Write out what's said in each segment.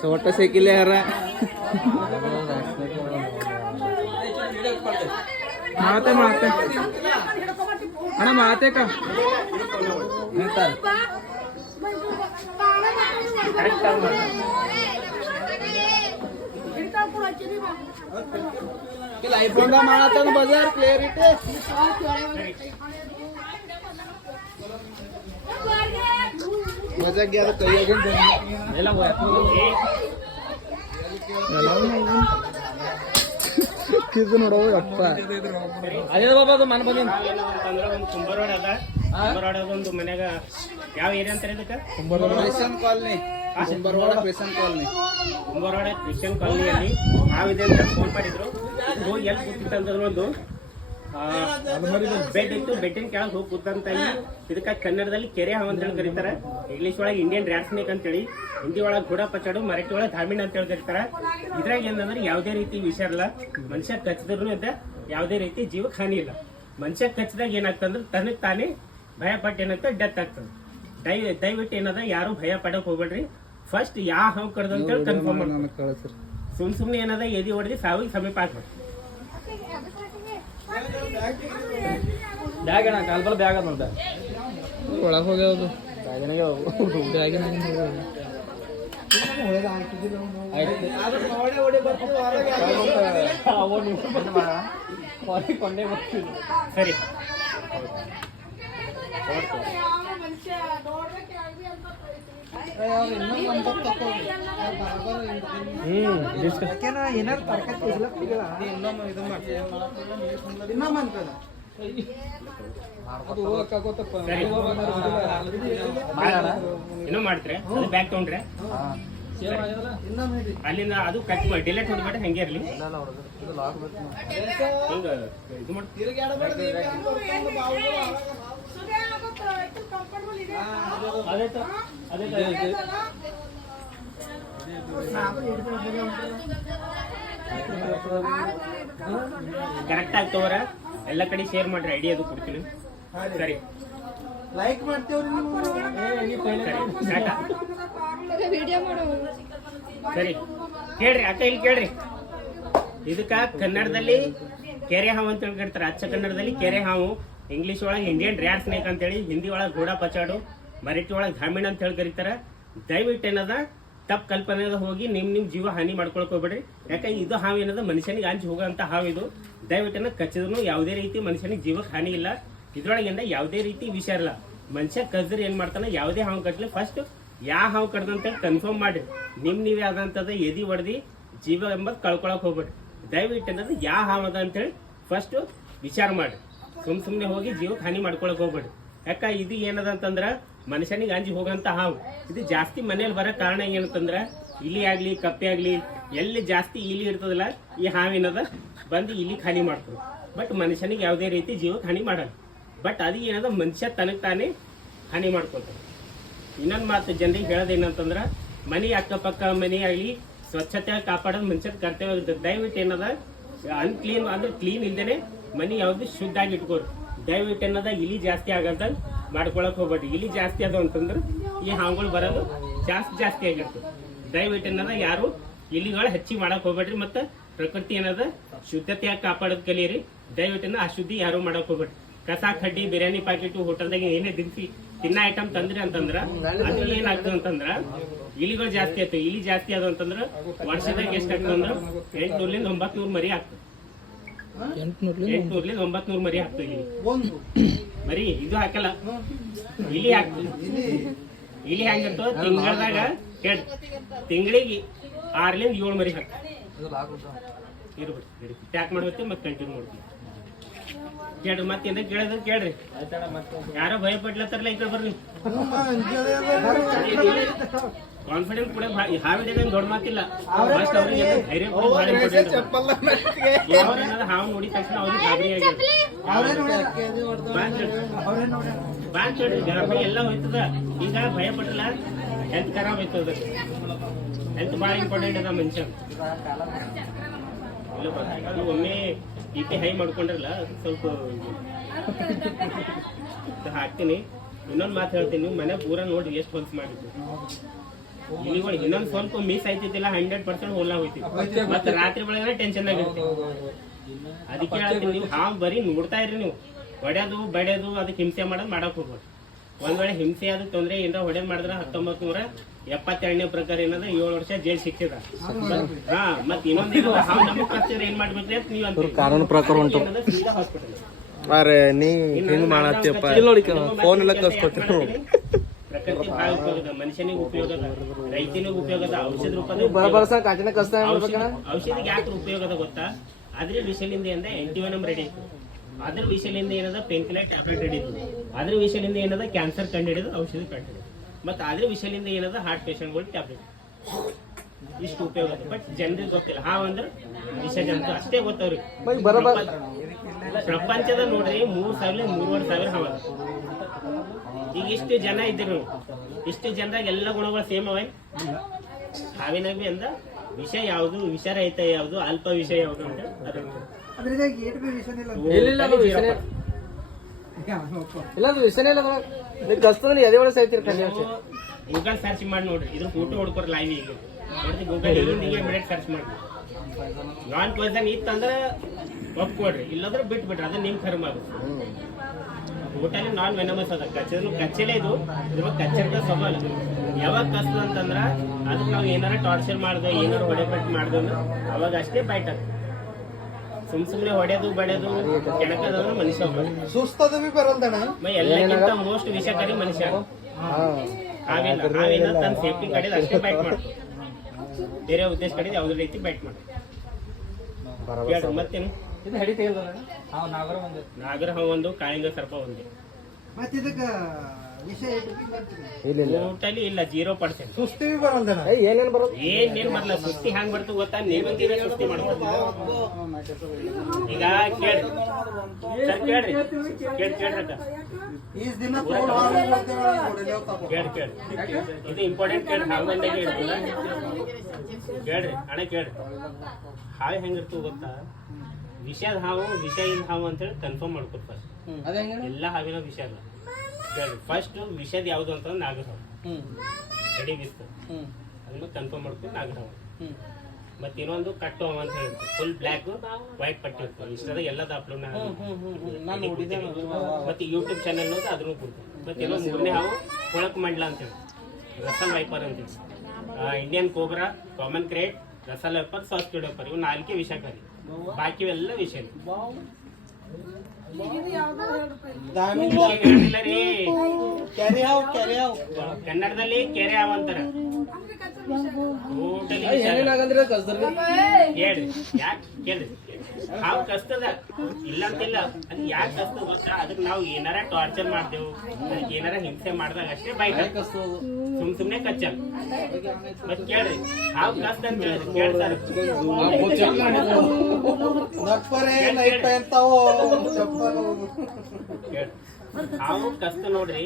छोटा साइकिल है यार माते माते अಣ್ಣ ಮಾತೆ का आईफोन का मारता बाजार क्लियरिटी मजा गया तो कई किस ನೋಡೋ ಅಪ್ಪ ಅದೇ ಬಾಬಾ ಅದು ಮನೆ ಬಂದಿನ ಅಂದ್ರೆ ಒಂದು ಕುಂಬರವಾಡ ಅದ ಕುಂಬರವಾಡ ಒಂದು ಮನ್ಯಾಗ ಯಾವ ಏರಿಯಾ ಅಂತಾರೆ ಇದಕ್ಕೆ Christian colony Kumbarwada Christian colony Kumbarwada Christian ಕಾಲನಿಯಲ್ಲಿ ನಾವಿದೆ ಅಂತ ಫೋನ್ ಮಾಡಿದ್ರು ಹೋಗಿ ಎಲ್ಲಿ ಕೂತಿತ್ತು ಅಂತಂದ್ರೆ ಒಂದು ಬೆಡ್ ಇತ್ತು ಬೆಡ್ಡಿನ ಕೆಳಗೆ ಹೋಗಿ ಕೂತಂತ ಇದಕ್ಕೆ ಕನ್ನಡದಲ್ಲಿ ಕೆರೆ ಹಾವು ಅಂತ ಹೇಳಿ ಕರೀತಾರೆ ಇಂಗ್ಲಿಷ್ ಒಳಗೆ ಇಂಡಿಯನ್ ರ್ಯಾಟ್ ಸ್ನೇಕ್ ಅಂತೇಳಿ ಹಿಂದಿ ಒಳಗೆ ಗುಡ ಪಚಾಡು ಮರಾಠಿ ಒಳಗೆ ಧಾಮಿಣ ಅಂತ ಹೇಳಿ ಕರೀತಾರೆ ಇದ್ರಾಗ ಏನಂದ್ರೆ ಯಾವುದೇ ರೀತಿ ವಿಷ ಇರಲ್ಲ ಮನುಷ್ಯ ಕಚ್ಚಿದ್ರು ಅಂತ ಯಾವುದೇ ರೀತಿ ಜೀವಕ್ಕೆ ಹಾನಿ ಇಲ್ಲ ಮನುಷ್ಯ ಕಚ್ಚಿದಾಗ ಏನಾಗ್ತಂದ್ರೆ ತನಗೆ ತಾನೇ ಭಯ ಪಟ್ಟು ಏನಾಗ್ತದೆ ಡೆತ್ ಆಗ್ತದೆ ದಯವಿಟ್ಟು ಏನದ ಯಾರು ಭಯ ಪಡಕ್ ಹೋಗ್ಬೇಡ್ರಿ ಫಸ್ಟ್ ಯಾವ ಹಾವು ಕಡ್ದು ಅಂತ ಹೇಳಿ ಕನ್ಫರ್ಮ್ ಮಾಡ್ತಾರೆ ಸುಮ್ನೆ ಏನದ ಎದಿ ಹೊಡೆದು ಸಾವಿಗೆ ಸಮೀಪ ಆಗ್ಬೇಕು ಬ್ಯಾಗ್ ಅಣ್ಣ ಕಾಲ್ಬಲ್ ಬ್ಯಾಗ್ ಅದ ನೋಡ್ದ ಒಳಗೆ ಹೋಗ್ಯಾವದು ಬ್ಯಾಗಿನಾಗ ಸರಿ ಏನಾರು ತರಕಾರಿ ಇನ್ನೂ ಮಾಡ್ತಾರೆ ಅದು ಬ್ಯಾಗ್ ತಗೊಂಡ್ರೆ ಅಲ್ಲಿಂದ ಅದು ಕಟ್ ಮಾಡಿ ಡಿಲೇಟ್ ಹೊಡ್ಬೇಡ ಹೆಂಗೆ ಇರಲಿ ಹಿಂಗ ಇದು ಮಾಡಿ ಕರೆಕ್ಟ್ ಆಗ್ತವ್ರ ಎಲ್ಲ ಕಡೆ ಶೇರ್ ಮಾಡ್ರಿ ಐಡಿಯಾ ಅದು ಕೊಡ್ತೀನಿ ಸರಿ ಲೈಕ್ ಮಾಡ್ತೇವ್ರಿ ಸರಿ ಕೇಳ್ರಿ ಅಕ್ಕ ಇಲ್ಲಿ ಕೇಳ್ರಿ ಇದಕ್ಕ ಕನ್ನಡದಲ್ಲಿ ಕೆರೆ ಹಾವು ಅಂತ ಹೇಳಿ ಕರಿತಾರೆ ಅಚ್ಚ ಕನ್ನಡದಲ್ಲಿ ಕೆರೆ ಹಾವು ಇಂಗ್ಲಿಷ್ ಒಳಗೆ ಇಂಡಿಯನ್ ರ್ಯಾಟ್ ಸ್ನೇಕ್ ಅಂತೇಳಿ ಹಿಂದಿ ಒಳಗೆ ಗೋಡ ಪಚಾಡು ಮರಾಠಿ ಒಳಗೆ ಧಾಮಿಣ ಅಂತ ಹೇಳಿ ಕರೀತಾರ ದಯವಿಟ್ಟು ಏನದ ತಪ್ಪು ಕಲ್ಪನೆದ ಹೋಗಿ ನಿಮ್ ಜೀವ ಹಾನಿ ಮಾಡ್ಕೊಳಕ್ ಹೋಗ್ಬೇಡ್ರಿ ಯಾಕಂದ್ರೆ ಇದು ಹಾವು ಏನದ ಮನುಷ್ಯನಿಗೆ ಅಂಜಿ ಹೋಗೋಂತ ಹಾವು ಇದು ದಯವಿಟ್ಟು ಕಚ್ಚಿದ್ರು ಯಾವುದೇ ರೀತಿ ಮನುಷ್ಯನಿಗೆ ಜೀವಕ್ಕೆ ಹಾನಿ ಇಲ್ಲ ಇದ್ರೊಳಗಿಂದ ಯಾವುದೇ ರೀತಿ ವಿಷ ಇರಲ್ಲ ಮನುಷ್ಯ ಕಜ್ರಿ ಏನ್ ಮಾಡ್ತಾನೆ ಯಾವುದೇ ಹಾವು ಕಟ್ಲಿ ಫಸ್ಟ್ ಯಾವ ಹಾವು ಕಡ್ದಂತ ಕನ್ಫರ್ಮ್ ಮಾಡ್ರಿ ನೀವೇ ಆದಂತದ ಎದಿ ಹೊಡೆದಿ ಜೀವ ಎಂಬದ್ ಕಳ್ಕೊಳಕ್ ಹೋಗ್ಬೇಡ್ರಿ ದಯವಿಟ್ಟು ಏನದ ಯಾವ ಹಾವು ಅದ ಅಂತೇಳಿ ಫಸ್ಟ್ ವಿಚಾರ ಮಾಡ್ರಿ ಸುಮ್ನೆ ಹೋಗಿ ಜೀವಕ್ಕೆ ಹಾನಿ ಮಾಡ್ಕೊಳಕ್ ಹೋಗ್ಬೇಡ್ರಿ ಯಾಕ ಇದು ಏನದ ಅಂತಂದ್ರ ಮನುಷ್ಯನಿಗೆ ಅಂಜಿ ಹೋಗಂತ ಹಾವು ಇದು ಜಾಸ್ತಿ ಮನೇಲಿ ಬರೋ ಕಾರಣ ಏನಂತಂದ್ರ ಇಲಿ ಆಗ್ಲಿ ಕಪ್ಪೆ ಆಗ್ಲಿ ಎಲ್ಲಿ ಜಾಸ್ತಿ ಇಲಿ ಇರ್ತದಲ್ಲ ಈ ಹಾವಿನದ ಬಂದು ಇಲಿ ಹಾನಿ ಮಾಡ್ತದೆ ಬಟ್ ಮನುಷ್ಯನಿಗೆ ಯಾವುದೇ ರೀತಿ ಜೀವಕ್ಕೆ ಹಾನಿ ಮಾಡಲ್ಲ ಬಟ್ ಅದು ಏನದ ಮನುಷ್ಯ ತನಗೆ ತಾನೇ ಹಾನಿ ಮಾಡ್ಕೊತಾರೆ ಇನ್ನೊಂದು ಮಾತು ಜನರಿಗೆ ಹೇಳೋದೇನಂತಂದ್ರ ಮನೆ ಅಕ್ಕಪಕ್ಕ ಮನೆ ಆಗಲಿ ಸ್ವಚ್ಛತೆ ಕಾಪಾಡೋದು ಮನುಷ್ಯದ ಕರ್ತವ್ಯ ಇರ್ತದೆ ದಯವಿಟ್ಟು ಏನದ ಅನ್ಕ್ಲೀನ್ ಅಂದ್ರೆ ಕ್ಲೀನ್ ಇಲ್ದೇನೆ ಮನೆ ಯಾವ್ದು ಶುದ್ಧ ಆಗಿ ಇಟ್ಕೋರಿ ದಯವಿಟ್ಟು ಏನದ ಇಲಿ ಜಾಸ್ತಿ ಆಗಂತ ಮಾಡ್ಕೊಳಕ್ ಹೋಗ್ಬೇಡಿ ಇಲಿ ಜಾಸ್ತಿ ಅದ ಅಂತಂದ್ರೆ ಈ ಹಾವುಗಳು ಬರೋದು ಜಾಸ್ತಿ ಆಗಿರ್ತದೆ ದಯವಿಟ್ಟು ಏನದ ಯಾರು ಇಲಿಗಳು ಹೆಚ್ಚಿಗೆ ಮಾಡಕ್ ಹೋಗ್ಬೇಡ್ರಿ ಮತ್ತೆ ಪ್ರಕೃತಿ ಏನದ ಶುದ್ಧತೆಯಾಗಿ ಕಾಪಾಡೋದ್ ಕಲಿಯಿರಿ ದಯವಿಟ್ಟು ಅಶುದ್ಧಿ ಯಾರು ಮಾಡಕ್ ಹೋಗ್ಬೇಡ್ರಿ ಕಸ ಕಡ್ಡಿ ಬಿರಿಯಾನಿ ಪ್ಯಾಕೆಟ್ ಹೋಟೆಲ್ದಾಗ ಏನೇ ದಿನಸಿ ತಿನ್ನ ಐಟಮ್ ತಂದ್ರಿ ಅಂತಂದ್ರ ಅದ್ರಲ್ಲಿ ಏನಾಗ್ತದೆ ಅಂತಂದ್ರ ಇಲಿಗಳು ಜಾಸ್ತಿ ಆಯ್ತು ಇಲಿ ಜಾಸ್ತಿ ಆದ ಅಂತಂದ್ರ ವರ್ಷದಾಗ ಎಷ್ಟಾಗ್ತದೆ ಅಂದ್ರ 800 900 ಮರಿ ಆಗ್ತದೆ 800 900 ಮರಿ ಆಗ್ತದೆ ಇಲ್ಲಿ ಮರಿ ಇದು ಹಾಕಲ್ಲ ಇಲಿ ಹಾಕ್ತದೆ ಇಲಿ ಹೆಂಗಿರ್ತದ ತಿಂಗಳದಾಗ ತಿಂಗಳಿಗೆ 6 ರಿಂದ 7 ಮರಿ ಹಾಕ್ತದೆ ಇರ್ಬೇಕು ಪ್ಯಾಕ್ ಮಾಡ್ಬೇಕು ಮತ್ತೆ ಕಂಟಿನ್ಯೂ ಮಾಡ್ತೀವಿ ಕೇಳ್ರಿ ಮತ್ತೆ ಕೇಳಿದ್ರೆ ಕೇಳ್ರಿ ಯಾರೋ ಭಯ ಪಡ್ಲತ್ತಾರಲ್ಲ ಈ ಕಡೆ ಬರ್ರಿ ಕಾನ್ಫಿಡೆನ್ಸ್ ಕೂಡ ಹಾವಿದೆ ದೊಡ್ಡ ಮಾತಿಲ್ಲ ಫಸ್ಟ್ ಅವ್ರಿಗೆ ಧೈರ್ಯ ಬಹಳ ಇಂಪಾರ್ಟೆಂಟ್ ಹಾವು ನೋಡಿದ ತಕ್ಷಣ ಅವ್ರಿಗೆ ಗಾಬರಿ ಆಗಿ ಎಲ್ಲ ಹೋಯ್ತದ ಈಗ ಭಯ ಪಟ್ಟಲ್ಲ ಹೆಲ್ತ್ ಖರಾಬ್ ಹೋಯ್ತದ ಹೆಲ್ತ್ ಬಹಳ ಇಂಪಾರ್ಟೆಂಟ್ ಅದ ಮನುಷ್ಯ ಒಮ್ಮೆ BP ಹೈ ಮಾಡ್ಕೊಂಡ್ರಲ್ಲ ಸ್ವಲ್ಪ ಹಾಕ್ತೀನಿ. ಇನ್ನೊಂದು ಮಾತು ಹೇಳ್ತೀನಿ, ನೀವು ಮನೆ ಪೂರ ನೋಡಿ ಎಷ್ಟು ಹೊಲ್ಸ್ ಮಾಡಿದ್ದು ಇಲಿಗಳು. ಇನ್ನೊಂದು ಸ್ವಲ್ಪ ಮಿಸ್ ಆಯ್ತಿದ್ದಿಲ್ಲ 100% ಹೋಲ ಹೋಯ್ತಿತ್ತು. ಮತ್ತೆ ರಾತ್ರಿ ಬೆಳಗ್ಗೆ ಟೆನ್ಷನ್ ಆಗಿರ್ತೀವಿ. ಅದಕ್ಕೆ ಹೇಳ್ತೀನಿ, ನೀವು ಹಾವು ಬರೀ ನೋಡ್ತಾ ಇರ್ರಿ. ನೀವು ಹೊಡೆಯೋದು ಬಡಿಯೋದು ಅದಕ್ಕೆ ಹಿಂಸೆ ಮಾಡೋದು ಮಾಡಕ್ ಹೋಗ್ಬೋದು. ಒಂದ್ ವೇಳೆ ಹಿಂಸೆ ಆದ ತೊಂದ್ರೆ ಏನಾರ ಹೊಡೆದ್ ಮಾಡಿದ್ರೆ 1972ನೇ ಪ್ರಕಾರ ಏನಂದ್ರೆ 7 ವರ್ಷ ಜೈಲ್ ಶಿಕ್ಷೆದ. ಹಾ, ಮತ್ ಇನ್ನೊಂದು ಹಾವು ನಮಗ್ ಕಚ್ಚಿದ್ರೆ ಏನ್ ಮಾಡ್ಬೇಕ್ರಿ ಅಂತ ನೀವು ಅಂತ ಕಾನೂನು ಪ್ರಕಾರ ಉಂಟು. ಹಾಸ್ಪಿಟಲ್ ಅರೆ ನೀ ಹಿಂಗ್ ಮಾಡತ್ತೀಯಪ್ಪ, ಫೋನ್ ಎಲ್ಲ ಕಳ್ಸ್ಕೊಡ್ತೀನಿ. ಪ್ರಕೃತಿ ಬಹಳ ಉಪಯೋಗದ, ಮನುಷ್ಯನಿಗೆ ಉಪಯೋಗದ, ರೈತನಿಗೆ ಉಪಯೋಗದ, ಔಷಧ ರೂಪದ ಔಷಧಿಗೆ ಯಾಕೆ ಉಪಯೋಗದ ಗೊತ್ತಾ? ಅದ್ರ ವಿಷಯಲಿಂದ ಏನದ ಆಂಟಿವೆನಮ್ ರೆಡಿ ಇತ್ತು. ಅದ್ರ ವಿಷಯಲಿಂದ ಏನದ ಪೇನ್ ಕಿಲ್ಲರ್ ಟ್ಯಾಬ್ಲೆಟ್ ರೆಡಿ ಇತ್ತು. ಅದ್ರ ವಿಷಯಲಿಂದ ಏನದ ಕ್ಯಾನ್ಸರ್ ಕಂಡು ಹಿಡಿದು ಔಷಧಿ ಕಂಡು ಹಿಡಿದು. ಮತ್ತೆ ಅದ್ರ ವಿಷಯಲಿಂದ ಏನದ ಹಾರ್ಟ್ ಪೇಷಂಟ್ಗಳು ಟ್ಯಾಬ್ಲೆಟ್. ಇಷ್ಟು ಉಪಯೋಗ ಅದ. ಬಟ್ ಜನರಿಗೆ ಗೊತ್ತಿಲ್ಲ. ಹಾವು ಅಂದ್ರೆ ವಿಷ ಜಂತು ಅಷ್ಟೇ ಗೊತ್ತವ್ರಿಗೆ. ಪ್ರಪಂಚದ ನೋಡ್ರಿ 3,000 3,500 ಹಾವ. ಈಗ ಇಷ್ಟು ಜನ ಇದ್ರು, ಇಷ್ಟು ಜನದಾಗ ಎಲ್ಲ ಗುಣಗಳು ಸೇಮ್ ಅವ. ಹಾವಿನಾಗ ಬಿ ಅಂದ ವಿಷಯ ಯಾವುದು, ವಿಷರಹಿತ ಯಾವುದು, ಅಲ್ಪ ವಿಷಯ ಯಾವುದು ಅಂತ ಗೂಗಲ್ ಸರ್ಚ್ ಮಾಡಿ ನೋಡ್ರಿ. ಇದ್ರ ಫೋಟೋ ಹೊಡ್ಕೊರ್ ಲೈವ್ ಈಗ ನೋಡ್ರಿ. ಗೂಗಲ್ ಇಮಿಡಿಯೇಟ್ ಸರ್ಚ್ ಮಾಡಿ. ನಾನ್ ಪಾಯ್ಸನ್ ಇತ್ತಂದ್ರೆ ಒಪ್ಕೊಡ್ರಿ, ಇಲ್ಲಂದ್ರೆ ಬಿಟ್ಬಿಡ್ರಿ. ಅದನ್ನ ನಿಮ್ ಕರ್ಮ ಆಗುತ್ತೆ. ಟೋಟಲಿ ನಾನ್ ವೆನಮಸ್ ಅದ. ಕಚ್ಚಲೇ ಇದು ಕಚ್ಚದ ಸವಾಲು. ಯಾವಾಗ ಕಷ್ಟ ಅಂತಂದ್ರ ಅದಕ್ಕೆ ನಾವು ಏನಾರ ಟಾರ್ಚರ್ ಮಾಡ್ದೆ, ಏನಾರ ಹೊಡೆಪಟ್ಟು ಮಾಡ್ದೆ ಅಂದ್ರೆ ಅವಾಗ ಅಷ್ಟೇ ಬೈಟ್ ಆಗ್ತದೆ. ಸುಮ್ನೆ ಹೊಡೆಯೋದು ಬಡಿಯೋದು ಕೆಣಕದಂದ್ರೆ ಮನುಷ್ಯ ಸುಸ್ತದ ಬರಲ್ದಣ. ಎಲ್ಲಕ್ಕಿಂತ ಮೋಸ್ಟ್ ವಿಷಕಾರಿ ಮನುಷ್ಯ. ಹಾವೇನ ತನ್ನ ಸೇಫ್ಟಿ ಕಡೆದು ಅಷ್ಟೇ ಬೈಟ್ ಮಾಡ್ತಾರೆ. ಬೇರೆ ಉದ್ದೇಶ ಕಡೆದು ಯಾವ್ದೇ ರೀತಿ ಬೈಟ್ ಮಾಡ್ತಾರೆ. ಮತ್ತೇನು ನಾಗರ ಹಾವು ಒಂದು, ಕಾಳಿಂಗ ಸರ್ಪ ಒಂದು. ಟೋಟಲಿ ಇಲ್ಲ, 0%. ಸುಸ್ತಿ ಬರಲ್ದಣ. ಏನೇನ್ ಬರಲ್ಲ. ಸುಸ್ತಿ ಹ್ಯಾಂಗ್ ಬರ್ತದೆ ಗೊತ್ತಾ? ನೇಮಂದಿರ ಸುಸ್ತಿ ಮಾಡ್ತಾರೆ. ಈಗ ಕೇಳ್ರಿ ಸರ್, ಕೇಳ್ರಿ ಇದು ಇಂಪಾರ್ಟೆಂಟ್ ಕೇಳ್ರಿ. ಹಾವು ಬಂದಾಗ ಇರ್ತದ ಕೇಳ್ರಿ ಅಣ್ಣ, ಕೇಳ್ರಿ. ಹಾವು ಹೆಂಗಿರ್ತದ ಗೊತ್ತಾ? ವಿಷದ ಹಾವು, ವಿಷ ಇಲ್ಲ ಹಾವು ಅಂತೇಳಿ ಕನ್ಫರ್ಮ್ ಮಾಡ್ಕೊಡ್ತಾರೆ. ಎಲ್ಲ ಹಾವಿನ ವಿಷ ಅಲ್ಲ. ಫಸ್ಟ್ ವಿಷದ ಯಾವ್ದು ಅಂತಂದ್ರೆ ನಾಗರ ಹಾವು ರೆಡಿಗಿತ್ತು. ಅದನ್ನ ಕನ್ಫರ್ಮ್ ಮಾಡ್ಕೊಂಡು ನಾಗರ ಹಾವು. ಮತ್ತೆ ಇನ್ನೊಂದು ಕಟ್ಟು ಹಾವು ಅಂತ ಹೇಳಿರ್ತಾರೆ. ಫುಲ್ ಬ್ಲ್ಯಾಕ್ ವೈಟ್ ಪಟ್ಟಿ ಇರ್ತದೆ. ಇಷ್ಟದ ಎಲ್ಲದ ಅಪ್ಲೋಡ್ ಮತ್ತೆ ಯೂಟ್ಯೂಬ್ ಚಾನೆಲ್ ನೋಡಿದ್ರೆ ಅದನ್ನು ಕೊಡ್ತಾರೆ. ಮತ್ತೆ ಇನ್ನೊಂದು 3ನೇ ಹಾವು ಕೊಳಕ್ ಮಂಡ್ಲ ಅಂತೇಳಿ, ರಸಲ್ ವೈಪರ್ ಅಂತೇಳಿ, Indian cobra, common crate, Russell wiper, soft wiper. ಇವು 4 ವಿಷಕಾರಿ. ಬಾಕಿ ಎಲ್ಲ ವಿಷಯ ಕನ್ನಡದಲ್ಲಿ ಕೆರೆ ಹಾವು ಅಂತಾರ. ಕೇಳ್ರಿ ಯಾಕೆ ಕೇಳ್ರಿ. ಹಾವು ಕಸ್ತದ ಇಲ್ಲ ಅಂತಿಲ್ಲ. ಅದ್ ಯಾಕೆ ಕಸ್ತದ ಗೊತ್ತಾ? ಅದಕ್ಕೆ ನಾವು ಏನಾರ ಟಾರ್ಚರ್ ಮಾಡ್ತೇವು, ಅದಕ್ಕೆ ಏನಾರ ಹಿಂಸೆ ಮಾಡಿದಾಗ ಅಷ್ಟೇ ಬೈಕ್ ಸುಮ್ನೆ ಕಚ್ಚಲ್. ಮತ್ ಕೇಳ್ರಿ ಹಾವು ಕಸ್ತ ಅಂತ ಹೇಳಿದ್ರಿ ಕೇಳ್ತಾರೆ. ಹಾವು ಕಸ್ತ ನೋಡ್ರಿ.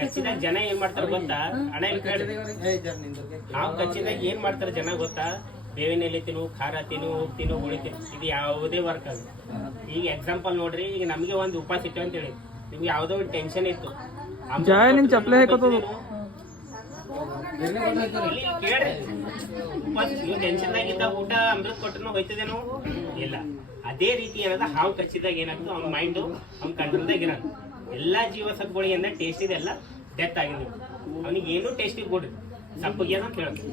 ಕಚ್ಚಿದಾಗ ಜನ ಏನ್ ಮಾಡ್ತಾರ ಗೊತ್ತಾ? ಅಣ್ಣ ಇಲ್ಲಿ ಕೇಳ್ರಿ. ಹಾವು ಕಚ್ಚಿದಾಗ ಏನ್ ಮಾಡ್ತಾರ ಜನ ಗೊತ್ತಾ? ಬೇವಿನ ಎಲೆ ತಿನ್ನು, ಖಾರ ತಿನ್ನು, ಉಪ್ಪು ತಿನ್ನು, ಹುಳಿ ತಿನ್ನು. ಇದು ಯಾವುದೇ ವರ್ಕ್ ಅದು. ಈಗ ಎಕ್ಸಾಂಪಲ್ ನೋಡ್ರಿ, ಈಗ ನಮ್ಗೆ ಒಂದು ಉಪವಾಸ ಇಟ್ಟು ಅಂತೇಳಿ, ನಿಮ್ಗೆ ಯಾವ್ದೋ ಒಂದು ಟೆನ್ಷನ್ ಇತ್ತು. ಕೇಳ್ರಿ, ನೀವು ಟೆನ್ಷನ್ ಆಗಿದ್ದ ಊಟ ಅಮೃತ ಕೊಟ್ಟರು ಹೋಯ್ತದೇನೋ ಇಲ್ಲ. ಅದೇ ರೀತಿ ಏನದ ಹಾವು ಕಚ್ಚಿದಾಗ ಏನಾಗ್ತದೆ, ಅವ್ನ ಮೈಂಡು ಅವ್ನ ಕಂಟ್ರೋಲ್ದಾಗ ಇರೋದು. ಎಲ್ಲಾ ಜೀವಸತ್ವಗಳಿಂದ ಟೇಸ್ಟ್ ಇದೆಲ್ಲ ಡೆತ್ ಆಗಿದೆ. ಅವನಿಗೆ ಏನು ಟೇಸ್ಟಿಗೆ ಕೊಡ್ರಿ, ಸಪ್ಪಗೆ ಅಂತ ಹೇಳ್ತೀವಿ.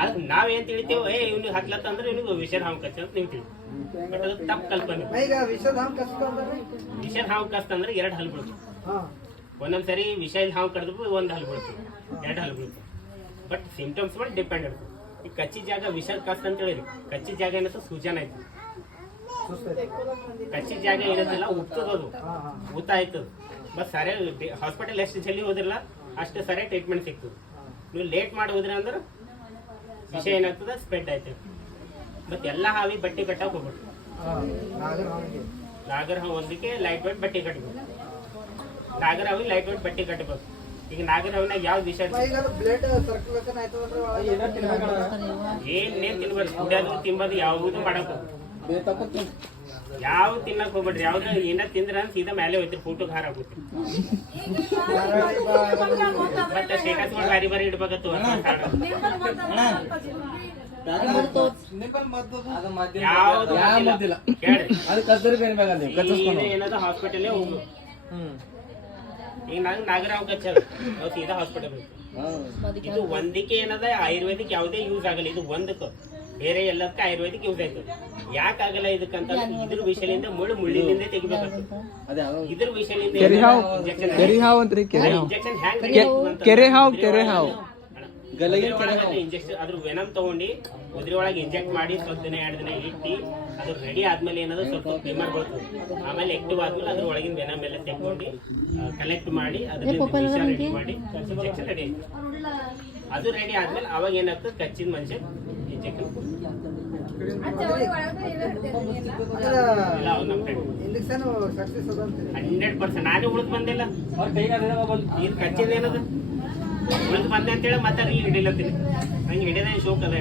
ಆದ್ರೆ ನಾವೇನ್ ತಿಳಿತೇವೆ, ಇವ್ನಿಗೆ ಹತ್ಲತ್ತ ಅಂದ್ರೆ ಇವ್ನಿಗೆ ವಿಷದ ಹಾವು ಕಚ್ಚ ಅಂತ ನೀವು ತಿಳಿ. ಬಟ್ ಅದು ತಪ್ಪು ಕಲ್ಪನೆ. ವಿಷದ ಹಾವು ಕಷ್ಟ ಅಂದ್ರೆ 2 ಹಲ್ಲು ಬೀಳ್ತು. ಒಂದೊಂದ್ಸರಿ ವಿಷ ಇಲ್ಲ ಹಾವು ಕಡ್ದು 1 ಹಲ್ಲು ಬೀಳ್ತು, 2 ಹಲ್ಲು ಬೀಳ್ತು. ಬಟ್ ಸಿಂಪ್ಟಮ್ಸ್ ಮೇಲೆ ಡಿಪೆಂಡ್ ಇರ್ತದೆ. ಈ ಕಚ್ಚಿ ಜಾಗ ವಿಷದ ಕಷ್ಟ ಅಂತ ಹೇಳಿರಿ. ಕಚ್ಚಿ ಜಾಗ ಏನಂತ ಸೂಜನ ಆಯ್ತು. ಕಚ್ಚಿ ಜಾಗ ಇರೋದಿಲ್ಲ, ಉತ್ತದದು ಊತ ಆಯ್ತದ. ಬಟ್ ಸರಿ ಹಾಸ್ಪಿಟಲ್ ಎಷ್ಟು ಜಲ್ದಿ ಹೋದಿರಲ್ಲ ಅಷ್ಟು ಸರಿ ಟ್ರೀಟ್ಮೆಂಟ್ ಸಿಗ್ತದೆ. ನೀವು ಲೇಟ್ ಮಾಡಿ ಹೋದ್ರಿ ಅಂದ್ರೆ ವಿಷಯ ಏನಾಗ್ತದೆ, ಸ್ಪ್ರೆಡ್ ಆಯ್ತದೆ. ಮತ್ತೆ ಎಲ್ಲ ಹಾವಿ ಬಟ್ಟೆ ಕಟ್ಟಕ್ಕೆ ಹೋಗ್ಬಿಟ್ಟು ನಾಗರ ಹಾವು ಒಂದಕ್ಕೆ ಲೈಟ್ ವೇಟ್ ಬಟ್ಟೆ ಕಟ್ಟಬೇಕು. ನಾಗರ ಹಾವಿಗೆ ಲೈಟ್ ವೇಟ್ ಬಟ್ಟೆ ಕಟ್ಟಬೇಕು. ಈಗ ನಾಗರ ಹಾವಿನಾಗ ಯಾವ್ದು ವಿಷಯ ಏನೇನ್ ತಿನ್ಬಾರ್ದು, ಕುಡಿಯೋದು ತಿಂಬದು ಯಾವುದು ಮಾಡಕ್ ಯಾವ ತಿನ್ನಕ್ ಹೋಗ್ಬೇಡ್ರಿ, ಯಾವ್ದು ಏನ ತಿಂದ್ರ ಸೀದಾ ಮೇಲೆ ಹೋಯ್ತಿರಿ, ಫೋಟೋಗೆ ಹಾರ ಆಗುತ್ತೆ. ಮತ್ತೆ ಸ್ಟೇಟಸ್ ಬಾರಿ ಬಾರಿ ಇಡ್ಬೇಕತ್ತು. ಏನದ ಹಾಸ್ಪಿಟಲ್ ಹೋಗು. ಈಗ ನಂಗೆ ನಾಗರಾವ್ ಕಚ್ಚದ ನಾವು ಸೀದಾ ಹಾಸ್ಪಿಟಲ್ ಹೋಗ್ತೀವಿ. ಇದು ಒಂದಕ್ಕೆ ಏನದ ಆಯುರ್ವೇದಿಕ್ ಯಾವುದೇ ಯೂಸ್ ಆಗಲ್ಲ, ಇದು ಒಂದಕ್ಕೆ ಬೇರೆ ಎಲ್ಲದಕ್ಕ ಆಯುರ್ವೇದಿಕ್ ಯೂಸ್ ಆಯ್ತು. ಯಾಕಾಗಲ್ಲ ಇದಕ್ಕಂತ ಇದ್ರ ವಿಷಯದಿಂದ ಮುಳ್ಳಿನಿಂದ ತೆಗಿಬೇಕಾಗ್ತದೆ. ಇದ್ರ ವಿಷಯದಿಂದ ಇಂಜೆಕ್ಷನ್ ಅದ್ರ ವೆನಮ್ ತಗೊಂಡು ಉದ್ರಿ ಒಳಗೆ ಇಂಜೆಕ್ಟ್ ಮಾಡಿ ಸ್ವಲ್ಪ ದಿನ 2 ದಿನ ಇಟ್ಟು ಅದು ರೆಡಿ ಆದ್ಮೇಲೆ ಏನದ ಸ್ವಲ್ಪ ಬಿಮಾರ್ ಬರ್ತದೆ. ಆಮೇಲೆ ಆಕ್ಟಿವ್ ಆದ್ಮೇಲೆ ಅದ್ರ ಒಳಗಿನ ವೆನಮ್ ಎಲ್ಲ ತೆಕ್ಕೊಂಡು ಕಲೆಕ್ಟ್ ಮಾಡಿ ಅದನ್ನ ರೆಡಿ ಮಾಡಿ ಇಂಜೆಕ್ಷನ್ ರೆಡಿ ಆಯ್ತು. ಅದು ರೆಡಿ ಆದ್ಮೇಲೆ ಅವಾಗ ಏನಾಗ್ತದೆ, ಕಚ್ಚಿದ ಮನುಷ್ಯ ಇಂಜೆಕ್ಷನ್ 100%. ನಾನೇ ಉಳಿದ್ ಬಂದಿಲ್ಲ, ಇದು ಕಚ್ಚಿದ ಏನದ ಉಳಿದ್ ಬಂದೆ ಅಂತೇಳಿ ಮತ್ತೆ ಈಗ ಹಿಡಿಲತ್ತೀನಿ. ಹಂಗೆ ಹಿಡಿದ ಶೋಕ್ ಅದ.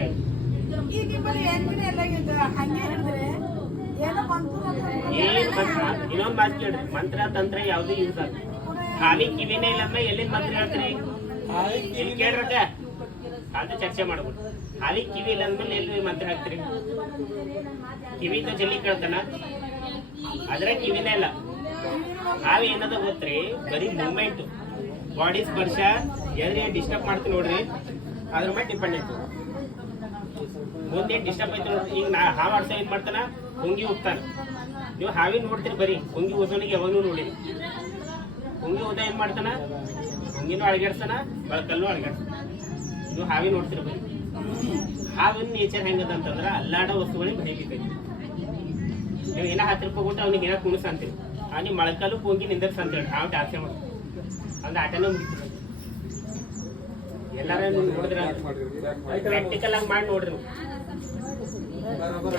ಇನ್ನೊಂದು ಮಾತು ಕೇಳ್ರಿ, ಮಂತ್ರ ತಂತ್ರ ಯಾವ್ದು ಯೂಸ್ ಆಗ ಖಾಲಿ ಕಿವಿನೇ ಇಲ್ಲಮ್ಮ ಎಲ್ಲಿಂದ ಮಂತ್ರ ಹೇಳ್ತೀರಿ? ಎಲ್ಲಿ ಕೇಳ್ರಕ್ಕ ಅದು ಚರ್ಚೆ ಮಾಡ್ಬೋದು. ಖಾಲಿ ಕಿವಿ ಇಲ್ಲ ಅಂದ್ಮೇಲೆ ಎಲ್ಲಿ ಮಂತ್ರ ಹಾಕ್ತೀರಿ? ಕಿವಿತ ಜಲ್ಲಿ ಕೇಳ್ತಾನ, ಆದ್ರೆ ಕಿವಿನೇ ಇಲ್ಲ. ಹಾವು ಏನದ ಗೊತ್ತ್ರಿ, ಬರೀ ಮೂಮೆಂಟ್, ಬಾಡಿ ಸ್ಪರ್ಶ ಎಲ್ಲಿ ಡಿಸ್ಟರ್ಬ್ ಮಾಡ್ತೀನಿ ನೋಡ್ರಿ, ಅದ್ರ ಮೇಲೆ ಡಿಪೆಂಡ್ ಆಯ್ತು. ಮುಂದೆ ಡಿಸ್ಟರ್ಬ್ ಆಯ್ತು ನೋಡ್ರಿ. ಈಗ ಹಾವು ಆಡ್ಸ ಏನ್ ಮಾಡ್ತಾನ, ಹೊಂಗಿ ಹೋಗ್ತಾನ. ನೀವು ಹಾವಿನ ನೋಡ್ತೀರಿ, ಬರೀ ಹೊಂಗಿ ಓದೋನಿಗೆ ಯಾವಾಗೂ ನೋಡಿರಿ. ಹೊಂಗಿ ಓದ ಏನ್ ಮಾಡ್ತಾನ, ಹೊಂಗಿನೂ ಅಳಗಾಡ್ತಾನ, ಕಲ್ಲು ಅಳಗಾಡ್ತಾನ. ನೀವು ಹಾವಿ ನೋಡ್ತೀರಿ ಬರೀ. ಹಾವಿನ ನೇಚರ್ ಹೆಂಗದ ಅಂತಂದ್ರ ಅಲ್ಲಾಡೋ ವಸ್ತುಗಳಿಗೆ ಭಯಬೇಕೈತಿ. ನೀವು ಏನ 10 ರೂಪಾಯಿ ಕೊಟ್ಟು ಅವ್ನಿಗೆ ಏನ ಕುಣಿಸ್ ಅಂತೀರಿ, ನೀವು ಮೊಳಕಾಲು ಹೋಗಿ ನಿಂದರ್ಸ ಅಂತೇಳಿ ಹಾವು ಟಾರ್ಚೆ ಮಾಡಿ ಒಂದು ಆಟನೇ ಮುಗಿತೀವಿ. ಎಲ್ಲಾರ ನೋಡಿದ್ರ ಪ್ರಾಕ್ಟಿಕಲ್ ಆಗಿ ಮಾಡಿ ನೋಡ್ರಿ.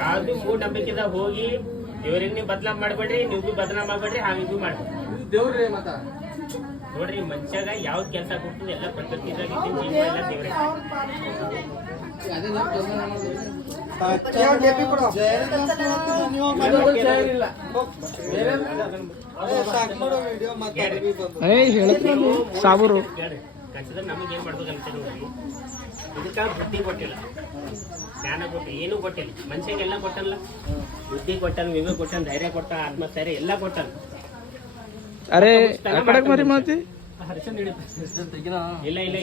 ಯಾವ್ದು ಮೂಢನಂಬಿಕೆದಾಗ ಹೋಗಿ ದೇವ್ರಿಗೆ ನೀವು ಬದಲಾಮ್ ಮಾಡ್ಬೇಡ್ರಿ, ನೀವು ಭೀ ಬದಲಾಮ್ ಮಾಡ್ಬೇಡ್ರಿ, ಹಾವಿಗೂ ಮಾಡ್ಬೇಡ್ರಿ. ನೋಡ್ರಿ ಮನುಷ್ಯಾಗ ಯಾವ್ದು ಕೆಲಸ ಕೊಡ್ತದೆ ಎಲ್ಲ ಪ್ರಕೃತಿದಾಗ ಜೀವ ಎಲ್ಲ ದೇವ್ರೆ. ಸಾಬೂರು ಕಚ್ಚದ್ರೆ ನಮಗೆ ಏನ್ ಮಾಡ್ಬೇಕಂತ ನೋಡ್ರಿ, ಇದಕ್ಕ ಬುದ್ಧಿ ಕೊಟ್ಟಿಲ್ಲ, ಜ್ಞಾನ ಕೊಟ್ಟು ಏನೂ ಕೊಟ್ಟಿಲ್ಲ. ಮನುಷ್ಯಗೆಲ್ಲ ಕೊಟ್ಟಲ್ಲ, ಬುದ್ಧಿ ಕೊಟ್ಟನ್, ವಿವೇಕ ಕೊಟ್ಟನ್, ಧೈರ್ಯ ಕೊಟ್ಟ, ಆತ್ಮಸ್ಥೈರ್ಯ ಎಲ್ಲ ಕೊಟ್ಟನ್. ಅರೆ ಮರಿ ಮಾತಿ ಇಲ್ಲ ಇಲ್ಲ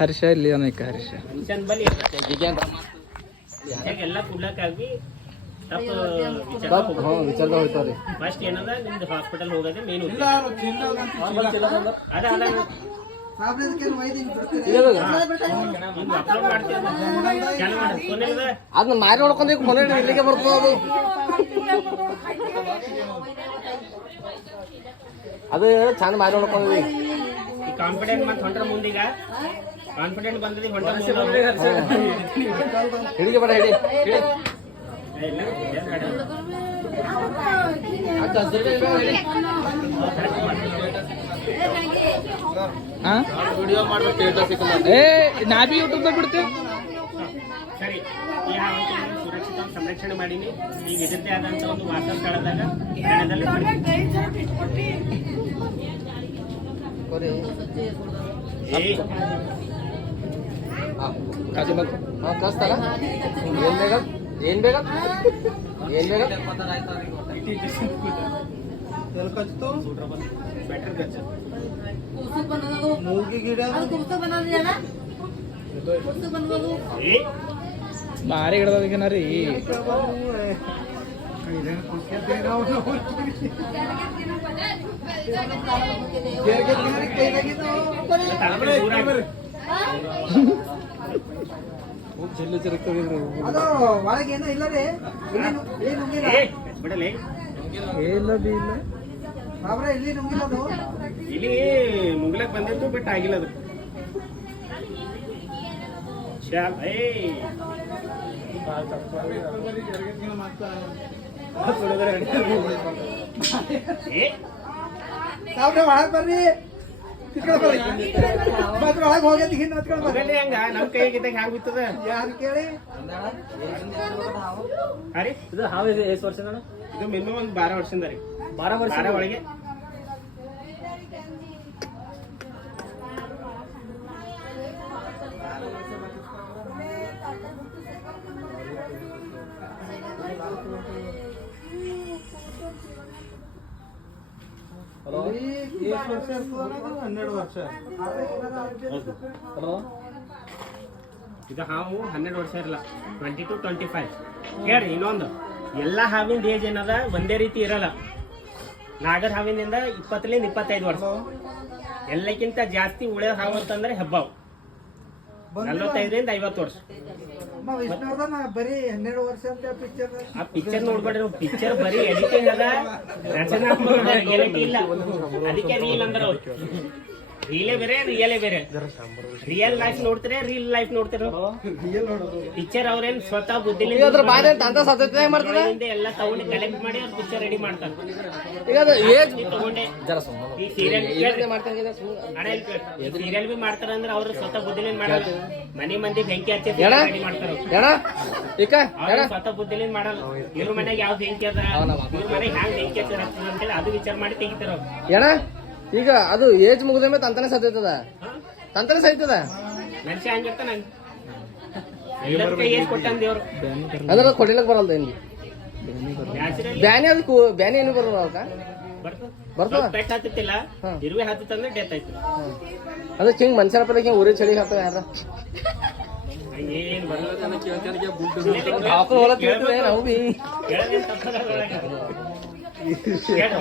ಹರ್ಷ ಇಲ್ಲಿ ಅನೇಕ ಹರ್ಷ ಮನುಷ್ಯನ್ ಬಲಿ ಎಲ್ಲ ಕುಡ್ಲಕ್ಕಾಗಿ ಫಸ್ಟ್ ಏನದ ನಿಮ್ದು ಹಾಸ್ಪಿಟಲ್ ಹೋಗೋದೇ ಮೇನ್. ಅದ ಅಪ್ಲೋಡ್ ಮಾಡ್ತೀವಿ, ಅದನ್ನ ಮಾರಿ ನೋಡ್ಕೊಂಡು ಇಲ್ಲಿಗೆ ಬರ್ತದೆ. ಅದು ಚಂದ ಮಾರಿ ನೋಡ್ಕೊಂಡ್ವಿ. ಈ ಕಾನ್ಫಿಡೆಂಟ್ ಮತ್ತೆ ಹೊಂಟ್ರ ಮುಂದೀಗ ಕಾನ್ಫಿಡೆಂಟ್ ಬಂದದಿ ಹೊಂಟ್ರ ಹಿಡಿಗೆ ಬರ ಹಿಡಿ ನಾ ಬಿ ಯೂಟ್ಯೂಬ್ ಬಿಡ್ತೇವೆ. ಸರಿ, ಈ ಸುರಕ್ಷಿತ ಸಂರಕ್ಷಣೆ ಮಾಡೀನಿ. ಈಗ ಇದರದ್ದೇ ಆದಂತ ಒಂದು ವಾಸ ಸ್ಥಳದಾಗ ಕಸ್ತಲ್ಲ ಏನ್ ಬೇಗ ಬೆಟರ್ ಖರ್ಚು ಭಾರಿ ಹಿಡ್ದದಕ್ಕೇನ ರೀ. ಬಿಡಲಿ ಇಲ್ಲಿ ನುಗ್ಲಕ್ ಬಂದಿತ್ತು, ಬಟ್ ಆಗಿಲ್ಲ ಅದು. ಹಂಗ ನಮ್ ಕೈಗಿದ್ದಾಗ ಹ್ಯಾಂಗ ಬಿತ್ತದ ಕೇಳಿ ಇದು ಹಾವು ಎಷ್ಟು ವರ್ಷ ಇದು ಮಿನಿಮಮ್ ಒಂದು 12 ವರ್ಷದಿಂದ ರೀ 12 ಒಳಗೆ ಇದು ಹಾವು 12 ವರ್ಷ ಇರಲ್ಲ 20 to 25 ಹೇಳ್ರಿ ಇನ್ನೊಂದು ಎಲ್ಲ ಹಾವಿನ ಏಜ್ ಏನದ ಒಂದೇ ರೀತಿ ಇರಲ್ಲ ನಾಗರ ಹಾವಿನಿಂದ 20ರಿಂದ 25 ವರ್ಷ ಎಲ್ಲಕ್ಕಿಂತ ಜಾಸ್ತಿ ಉಳಿಯೋ ಹಾವು ಅಂತಂದ್ರೆ ಹೆಬ್ಬಾವು 45ರಿಂದ 50 ವರ್ಷ ಬರೀ 12 ವರ್ಷ ಅಂತ ಪಿಕ್ಚರ್ ಆ ಪಿಕ್ಚರ್ ನೋಡ್ಬೇಡ್ರಿ ಪಿಕ್ಚರ್ ಬರೀ ಎಡಿಟಿಂಗ್ ಅದ ರಚನಾತ್ಮಕ ರಿಯಾಲಿಟಿ ಇಲ್ಲ ಅದಕ್ಕೆ ರೀಲ್ ಅಂದ್ರೆ ರೀಲೇ ಬೇರೆ ರಿಯಲೇ ಬೇರೆ ರಿಯಲ್ ಲೈಫ್ ನೋಡ್ತೀರಾ ರೀಲ್ ಲೈಫ್ ನೋಡ್ತೀರ ಪಿಕ್ಚರ್ ಅವ್ರೇನ್ ಸ್ವತಃ ಬುದ್ಧಿಲಿಂದ ಎಲ್ಲ ತಗೊಂಡು ಕಲೆಕ್ಟ್ ಮಾಡಿ ಅವ್ರು ಪಿಕ್ಚರ್ ರೆಡಿ ಮಾಡ್ತಾರೆ ತಗೊಂಡೆ ಈ ಸೀರಿಯಲ್ ಸೀರಿಯಲ್ ಬಿ ಮಾಡ್ತಾರ ಅಂದ್ರೆ ಅವ್ರು ಸ್ವತಃ ಬುದ್ಧಿಲಿಂದ ಮಾಡಲ್ಲ ಮನೆ ಮಂದಿ ಬೆಂಕಿ ಹಚ್ಚಿ ರೆಡಿ ಮಾಡ್ತಾರ ಅವ್ರು ಸ್ವತಃ ಬುದ್ಧಿಲಿಂದ ಮಾಡಲ್ಲ ಇವ್ರ ಮನೆಗೆ ಯಾವ ಬೆಂಕಿ ಅದ ಇವ್ರ ಮನೆಗೆ ಹ್ಯಾಂಗ್ ಬೆಂಕಿ ಹಚ್ಚ ಅಂತೇಳಿ ಅದು ವಿಚಾರ ಮಾಡಿ ತೆಗಿತಾರ ಅವ್ರು ಈಗ ಅದು ಏಜ್ ಮುಗಿದ ಮೇಲೆ ತಂತಾನೆ ಸತ್ತದ ಮನುಷ್ಯ ಹಂಗಿರ್ತಾನ ಎಲ್ಲದಕ್ಕೆ ಏಜ್ ಕೊಟ್ಟಂದ ದೇವ್ರು ಅಂದ್ರೆ ಕೊಟ್ಟಿಲಕ್ ಬರಲ್ದ ಏನ್ರಿ ನ್ಯಾಚುರಲಿ ಬ್ಯಾನಿ ಅದಕ್ಕೆ ಬ್ಯಾನಿ ಏನು ಬರಲ್ಲ ಅವಕ್ಕ ಬರ್ತದ ಪೆಟ್ ಹತ್ತಿತ್ತಿಲ್ಲ ಇರುವೆ ಹತ್ತಿತ್ತಂದ್ರೆ ಡೆತ್ ಆಯ್ತು ಅದಕ್ಕೆ ಹಿಂಗ್ ಮನುಷ್ಯರ ಪರಕ್ಕೆ ಊರೇ ಚಳಿ ಹಾಕ್ತಾವ ಯಾರ ಏನ್ ಬರಲ್ಲ ನಾವು ಬಿ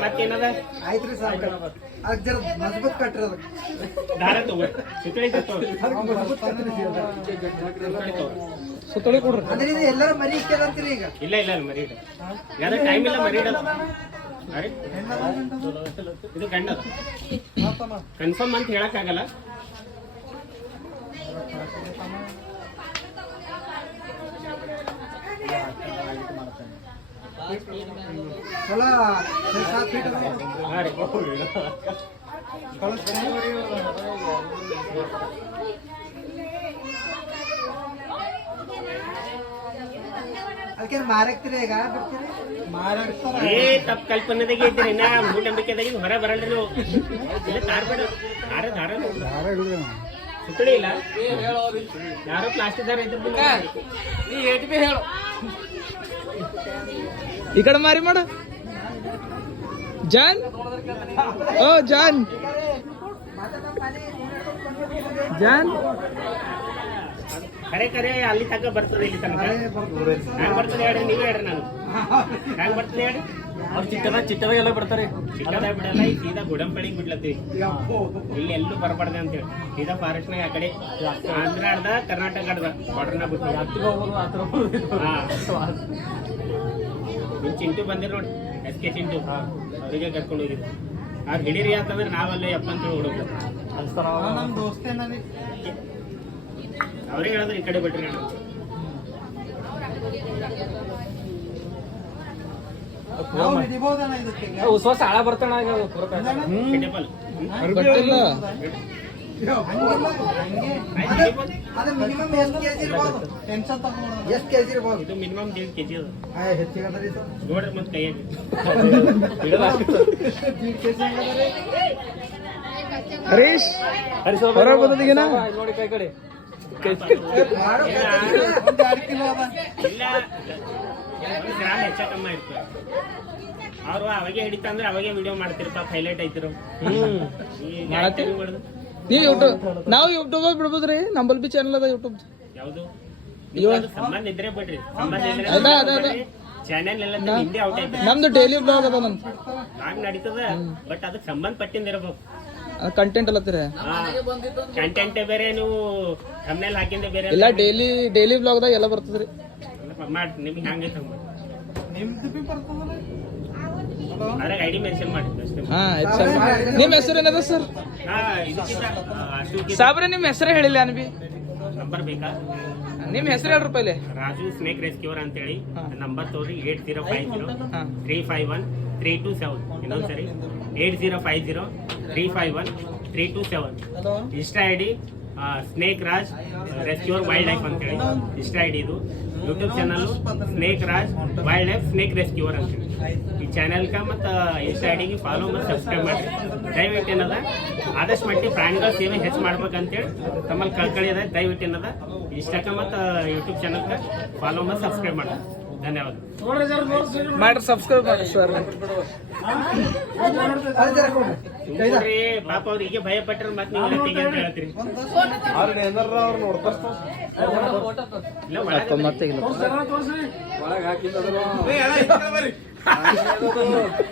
ಮತ್ತೇನದ ಆಯ್ತ್ರಿ ಸಾಕು ಅದಕ್ಕೆ ಜರ ಮಜಬೂತ್ ಕಟ್ರಿ ಅದಕ್ಕೆ ದಾರ ತಗೋ ಸುತ್ತಳಿ ಸುತ್ತಳಿ ಕೊಡ್ರಿ ಅಂದ್ರೆ ಇದು ಎಲ್ಲರೂ ಮರಿ ಇಕ್ಕಿಲ್ಲ ಅಂತೀರಿ ಈಗ ಇಲ್ಲ ಇಲ್ಲ ಮರಿ ಇಡ ಯಾವ್ದು ಟೈಮ್ ಇಲ್ಲ ಮರಿ ಇಡೋದು ಅರೆ ಇದು ಗಂಡ ಕನ್ಫರ್ಮ್ ಅಂತ ಹೇಳಕ್ ಆಗಲ್ಲ ಚಲೋ 7 ಫೀಟ್ ಹಾ ರೀ ಅದಕ್ಕೇನು ಮಾರಾಕ್ತೀರಿ ಈಗ ಬಿಡ್ತೀರಿ ಮಾರಾಡ್ತಾರ ಏ ತಪ್ಪು ಕಲ್ಪನೆದಾಗೆ ಇದ್ದೀರಿ ನಾ ಮೂಢನಂಬಿಕೆದಾಗಿ ಹೊರ ಬರಲ್ರಿ ನೀವು ಇಲ್ಲ ತಾರ್ಬೇಡ್ರಿ ದಾರ ಸುತ್ತಳಿ ಇಲ್ಲ ಯಾರೋ ಪ್ಲಾಸ್ಟಿಕ್ ದಾರ ಇದ್ರು ಹೇಳು ಈ ಕಡೆ ಮಾರಿ ಮಾಡು ಜಾನ್ ಓ ಜಾನ್ ಖರೆ ಖರೆ ಅಲ್ಲಿ ತನಕ ಬರ್ತದೆ ಇಲ್ಲಿ ತನಕ ಹ್ಯಾಂಗ ಬರ್ತದೆ ಹೇಳ್ರಿ ನೀವೇ ಹೇಳ್ರಿ ನಾನು ಹ್ಯಾಂಗ ಬರ್ತದೆ ಹೇಳಿ ಅವ್ರು ಚಿಟ್ಟದಾಗ ಎಲ್ಲ ಬರ್ತಾರೆ ಚಿಟ್ಟದಾಗ ಬಿಡಲ್ಲ ಈ ಸೀದಾ ಗುಡಂಪಡಿಗೆ ಬಿಡ್ಲತ್ತೀವಿ ಇಲ್ಲಿ ಎಲ್ಲೂ ಬರಬಾರ್ದು ಅಂತೇಳಿ ಸೀದಾ ಫಾರೆಸ್ಟ್ನಾಗ ಆ ಕಡೆ ಆಂಧ್ರ ಅರ್ಧ ಕರ್ನಾಟಕ ಅರ್ಧ ಬಾರ್ಡರ್ನ ಬಿಟ್ಟು ಹಾ ನಿಮ್ ಚಿಂಟು ಬಂದಿರ್ ನೋಡಿ SK ಚಿಂಟು ಅವರಿಗೆ ಕರ್ಕೊಂಡು ಹೋಗಿದ್ರು ಅವ್ರು ಹಿಡೀರಿ ಅಂತಂದ್ರೆ ನಾವಲ್ಲೇ ಯಪ್ಪ ಅಂತ ಹುಡುಗ ನಮ್ಮ ದೋಸ್ತೆ ನನಗೆ ಅವ್ರಿಗೆ ಹೇಳಿದ್ರೆ ಈ ಕಡೆ ಬಿಟ್ರಿ ನಾವು ಹಿಡಿಬೋದಣ್ಣ ಇದಕ್ಕೆ ಈಗ ಹೊಸ ಹಳ ಬರ್ತಾನ ಅದು ಮಿನಿಮಮ್ ಎಷ್ಟು ಕೆಜಿ ಇರ್ಬೋದು ಟೆನ್ಷನ್ ತಗೊಂಡು ಎಷ್ಟು ಕೆಜಿ ಇರ್ಬೋದು ಇದು ಮಿನಿಮಮ್ 1.5 kg ಅದು ಹೆಚ್ಚಿಗೆ ಅದರಿ ಸರ್ ನೋಡ್ರಿ ಮತ್ತೆ ಕೈಯಾಗಿ ಹರೀಶ್ ಹೊರಗೆ ಬಂದದೀಗೇನ ನೋಡಿ ಕೈ ಕಡೆ ಇಲ್ಲ ಗ್ರಾಮ್ ಹೆಚ್ಚ ಕಮ್ಮ ಇರ್ತದೆ ಅವ್ರು ಅವಾಗೆ ಹಿಡಿತ ಅಂದ್ರೆ ಅವಾಗೆ ವಿಡಿಯೋ ಮಾಡ್ತಿರ್ಪ ಹೈಲೈಟ್ ಐತಿರು ನೀವು ಯೂಟ್ಯೂಬ್ ನಾವು ಯೂಟ್ಯೂಬ್ ಬಿಡ್ಬೋದ್ರಿ ನಂಬಲ್ ಬಿ ಚಾನಲ್ ಅದ ಯೂಟ್ಯೂಬ್ ಯಾವುದು ಸಂಬಂಧ ಇದ್ರೆ ಬಿಡ್ರಿ ಸಂಬಂಧ ಇದ್ರೆ ಚಾನೆಲ್ ಎಲ್ಲ ಹಿಂದೆ ಔಟ್ ಐತೆ ನಮ್ದು ಡೈಲಿ ಬ್ಲಾಗ್ ಅದ ನನ್ ಆಗ ನಡೀತದ ಬಟ್ ಅದಕ್ಕೆ ಸಂಬಂಧ ಪಟ್ಟಿಂದ ಇರಬೇಕು ಕಂಟೆಂಟ್ ಅಲ್ಲತ್ತೀರ ಕಂಟೆಂಟ್ ಬೇರೆ ನೀವು ಥಂಬ್ನೇಲ್ ಹಾಕಿಂದ ಬೇರೆ ಎಲ್ಲ ಡೈಲಿ ಬ್ಲಾಗ್ದಾಗ ಎಲ್ಲ ಬರ್ತದ್ರಿ ಮಾಡಿ ನಿಮ್ಗೆ ಹ್ಯಾಂಗೈತೆ ನಿಮ್ದು ಬಿ ಬರ್ತದಲ್ಲ ಅದ್ರಾಗ ಐಡಿ ಮೆನ್ಷನ್ ಮಾಡಿ ಅಷ್ಟೇ ಹಾ ಆಯ್ತು ಸರ್ ನಿಮ್ಮ ಹೆಸರು ಏನದ ಸರ್ ಸಾಬ್ರೆ ನಿಮ್ಮ ಹೆಸರೇ ಹೇಳಿಲ್ಲ ನಾನು ಬಿ ನಂಬರ್ ಬೇಕಾ ನಿಮ್ಮ ಹೆಸರು ಹೇಳ್ರಿ ಪೈಲೆ ರಾಜು ಸ್ನೇಕ್ ರೆಸ್ಕ್ಯೂರ್ ಅಂತೇಳಿ ನಂಬರ್ ತೋರಿ 8050-351-327 ಇನ್ನೊಂದ್ಸರಿ 8050-351-327 ಇಷ್ಟ ID snake Raj rescuer wild life ಅಂತೇಳಿ ಇಷ್ಟ ಐಡಿ ಇದು YouTube channel snake Raj wild life snake rescuer ಅಂತೇಳಿ ಈ ಚಾನೆಲ್ಗೆ ಮತ್ತು ಇನ್ಸ್ಟಾ ಐಡಿಗೆ ಫಾಲೋ ಮತ್ತು ಸಬ್ಸ್ಕ್ರೈಬ್ ಮಾಡಿರಿ. ದಯವಿಟ್ಟು ಏನದ ಆದಷ್ಟು ಮಟ್ಟಿಗೆ ಪ್ರಾಣಿಗಳ ಸೇವೆ ಹೆಚ್ಚು ಮಾಡ್ಬೇಕಂತೇಳಿ ತಮ್ಮಲ್ಲಿ ಕಳ್ಕಳಿ ಅದ. ದಯವಿಟ್ಟು ಏನದ ಇನ್ಸ್ಟಾಗ್ರಾಮ್ ಮತ್ತು ಯೂಟ್ಯೂಬ್ ಚಾನಲ್ಗೆ ಫಾಲೋ ಮತ್ತು ಸಬ್ಸ್ಕ್ರೈಬ್ ಮಾಡಿ. ಧನ್ಯವಾದ. ಮಾಡ್ರಿ, ಸಬ್ಸ್ಕ್ರೈಬ್ ಮಾಡಿ ಸರ್. ನೋಡ್ರಿ ಪಾಪ ಅವ್ರಿಗೆ ಭಯ ಪಟ್ಟರೆ ಮತ್ತೆ ನೀವು ಲತ್ತಿಗೆ ಅಂತ ಹೇಳ್ತೀರಿ. ಇಲ್ಲ ಒಳಗೆ ಮತ್ತೆ ಇಲ್ಲ.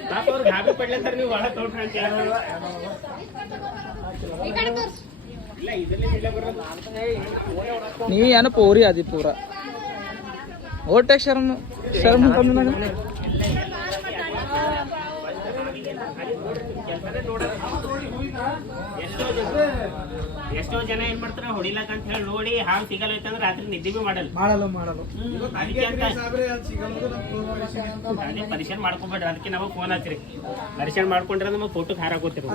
ಪಾಪ ಅವ್ರು ಗಾಬಿ ಪಡ್ಲಂತಾರೆ, ನೀವು ಒಳಗೆ ತೋಟ್ರಿ ಅಂತ ಹೇಳಿ. ಇಲ್ಲ ಇದರಲ್ಲಿ ಇಲ್ಲ ಬರೋದು. ನೀವು ಏನೋ ಪೋರಿ ಆದಿ ಪೂರ ಓಟೆ ಶರ್ಮ ಶರ್ಮ ತಂದು ನಾನು ಎಷ್ಟೋ ಜನ ಏನ್ ಮಾಡ್ತಾರ ಹೊಡಿಲಕ್ ಅಂತ ಹೇಳಿ ನೋಡಿ ಹಾವು ಸಿಗಲ್ಲ ಅಂತಂದ್ರೆ ರಾತ್ರಿ ನಿದ್ದೆ ಬಿ ಮಾಡಲ್ಲ. ಅದಕ್ಕೆ ಅಂತ ಅದೇ ಪರಿಶೀಲನೆ ಮಾಡ್ಕೊಬೇಡ್ರಿ. ಅದಕ್ಕೆ ನಮಗೆ ಫೋನ್ ಹಚ್ಚಿರಿ. ಪರಿಶೀಲನೆ ಮಾಡ್ಕೊಂಡ್ರೆ ನಮಗೆ ಫೋಟೋ ಹಾರಾಕೋತಿರಿ.